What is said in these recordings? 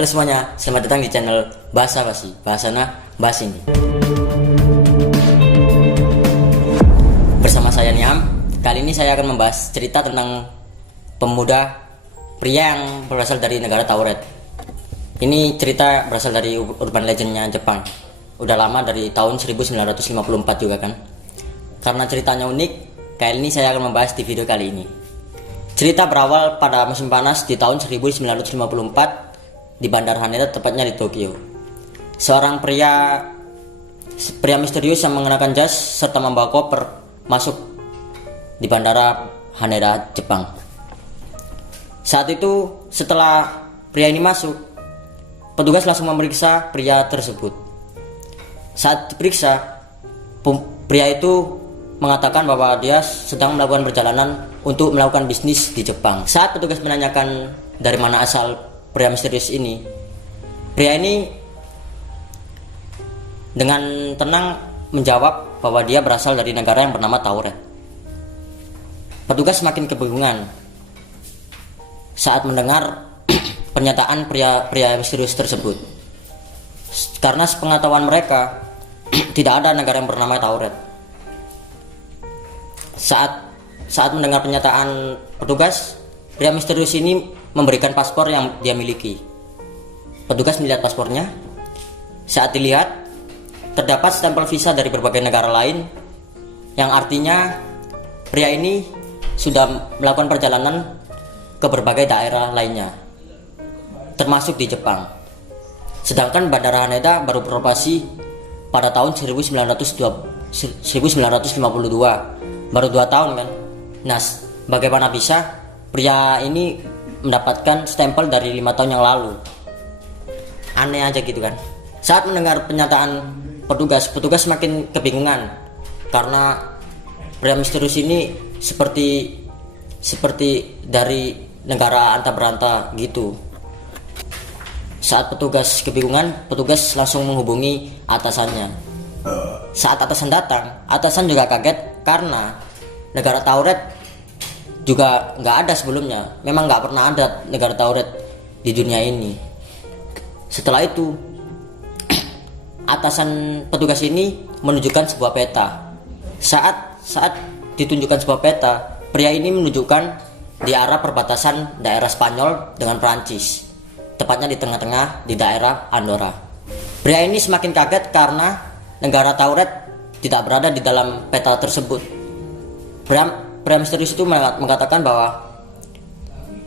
Halo semuanya, selamat datang di channel Basa Basi, Bahasana Bas ini. Bersama saya Niam, kali ini saya akan membahas cerita tentang pemuda pria yang berasal dari negara Tauret. Ini cerita berasal dari urban legendnya Jepang. Udah lama, dari tahun 1954 juga kan. Karena ceritanya unik, kali ini saya akan membahas di video kali ini. Cerita berawal pada musim panas di tahun 1954 di Bandar Haneda, tepatnya di Tokyo. Seorang pria misterius yang mengenakan jas serta membawa koper masuk di Bandara Haneda, Jepang. Saat itu, setelah pria ini masuk, petugas langsung memeriksa pria tersebut. Saat diperiksa, pria itu mengatakan bahwa dia sedang melakukan perjalanan untuk melakukan bisnis di Jepang. Saat petugas menanyakan dari mana asal pria misterius ini, pria ini dengan tenang menjawab bahwa dia berasal dari negara yang bernama Tauret. Petugas semakin kebingungan saat mendengar pernyataan pria misterius tersebut, karena sepengetahuan mereka tidak ada negara yang bernama Tauret. Saat mendengar pernyataan petugas, pria misterius ini memberikan paspor yang dia miliki. Petugas melihat paspornya. Saat dilihat, terdapat stempel visa dari berbagai negara lain, yang artinya pria ini sudah melakukan perjalanan ke berbagai daerah lainnya, termasuk di Jepang. Sedangkan Bandara Haneda baru beroperasi pada tahun 1952, baru 2 tahun kan. Nah, bagaimana bisa pria ini mendapatkan stempel dari 5 tahun yang lalu? Aneh aja gitu kan. Saat mendengar pernyataan petugas semakin kebingungan, karena pria misterius ini seperti dari negara anta beranta gitu. Saat petugas kebingungan, petugas langsung menghubungi atasannya. Saat atasan datang, atasan juga kaget karena negara Tauret juga nggak ada sebelumnya. Memang nggak pernah ada negara Tauret di dunia ini. Setelah itu, atasan petugas ini menunjukkan sebuah peta. Saat ditunjukkan sebuah peta, pria ini menunjukkan di arah perbatasan daerah Spanyol dengan Prancis, tepatnya di tengah-tengah di daerah Andorra. Pria ini semakin kaget karena negara Tauret tidak berada di dalam peta tersebut. Pria misterius itu mengatakan bahwa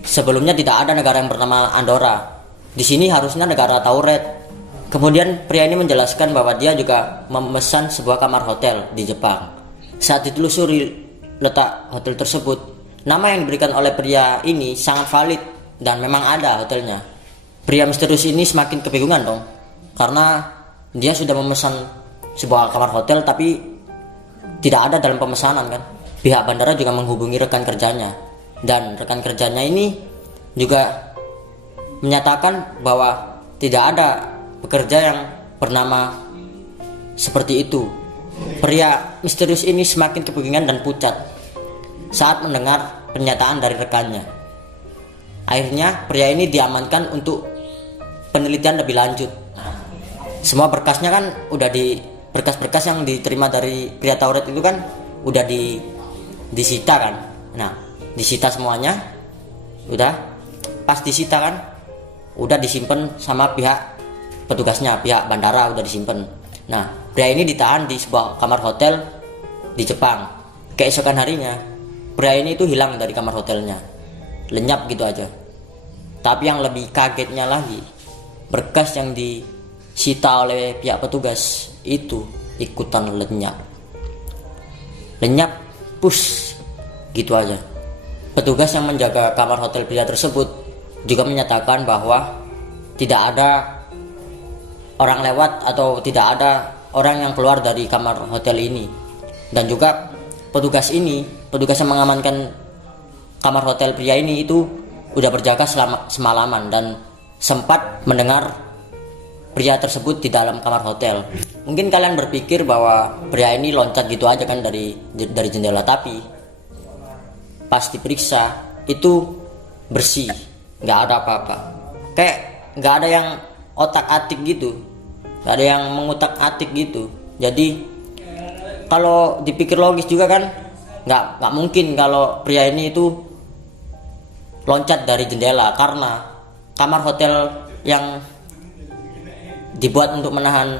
sebelumnya tidak ada negara yang bernama Andorra. Di sini harusnya negara Tauret. Kemudian pria ini menjelaskan bahwa dia juga memesan sebuah kamar hotel di Jepang. Saat ditelusuri letak hotel tersebut, nama yang diberikan oleh pria ini sangat valid dan memang ada hotelnya. Pria misterius ini semakin kebingungan dong, karena dia sudah memesan sebuah kamar hotel tapi tidak ada dalam pemesanan kan. Pihak bandara juga menghubungi rekan kerjanya, dan rekan kerjanya ini juga menyatakan bahwa tidak ada pekerja yang bernama seperti itu. Pria misterius ini semakin kebingungan dan pucat saat mendengar pernyataan dari rekannya. Akhirnya pria ini diamankan untuk penelitian lebih lanjut. Semua berkasnya kan udah berkas-berkas yang diterima dari pria Tauret itu kan udah disita kan. Nah, disita semuanya. Udah pas disita kan, udah disimpan sama pihak petugasnya, pihak bandara udah disimpan. Nah, pria ini ditahan di sebuah kamar hotel di Jepang. Keesokan harinya, pria ini itu hilang dari kamar hotelnya, lenyap gitu aja. Tapi yang lebih kagetnya lagi, berkas yang disita oleh pihak petugas itu ikutan lenyap, push gitu aja. Petugas yang menjaga kamar hotel pria tersebut juga menyatakan bahwa tidak ada orang lewat atau tidak ada orang yang keluar dari kamar hotel ini. Dan juga petugas yang mengamankan kamar hotel pria ini itu udah berjaga selama semalaman dan sempat mendengar pria tersebut di dalam kamar hotel. Mungkin kalian berpikir bahwa pria ini loncat gitu aja kan dari jendela, tapi pas diperiksa itu bersih, nggak ada apa-apa. Kayak nggak ada yang otak atik gitu, nggak ada yang mengutak atik gitu. Jadi kalau dipikir logis juga kan nggak mungkin kalau pria ini itu loncat dari jendela, karena kamar hotel yang dibuat untuk menahan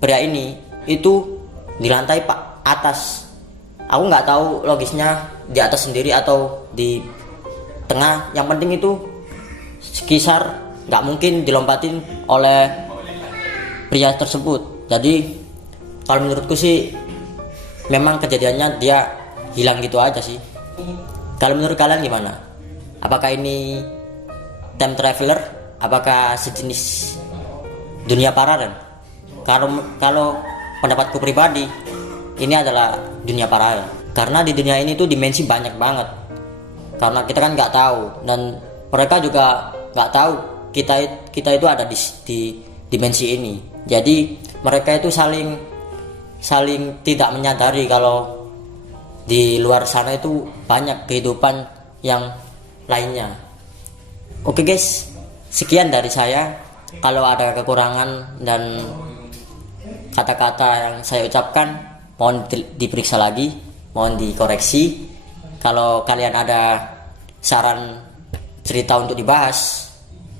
pria ini itu di lantai atas. Aku nggak tahu logisnya di atas sendiri atau di tengah, yang penting itu sekitar nggak mungkin dilompatin oleh pria tersebut. Jadi kalau menurutku sih memang kejadiannya dia hilang gitu aja sih. Kalau menurut kalian gimana? Apakah ini time traveler? Apakah sejenis dunia paralel? Kalau pendapatku pribadi, ini adalah dunia paralel. Karena di dunia ini tuh dimensi banyak banget. Karena kita kan nggak tahu, dan mereka juga nggak tahu kita itu ada di dimensi ini. Jadi mereka itu saling tidak menyadari kalau di luar sana itu banyak kehidupan yang lainnya. Oke guys, sekian dari saya. Kalau ada kekurangan dan kata-kata yang saya ucapkan, mohon diperiksa lagi, mohon dikoreksi. Kalau kalian ada saran cerita untuk dibahas,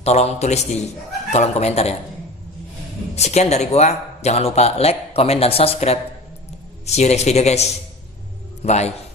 tolong tulis di kolom komentar ya. Sekian dari gua, jangan lupa like, comment, dan subscribe. See you next video guys. Bye.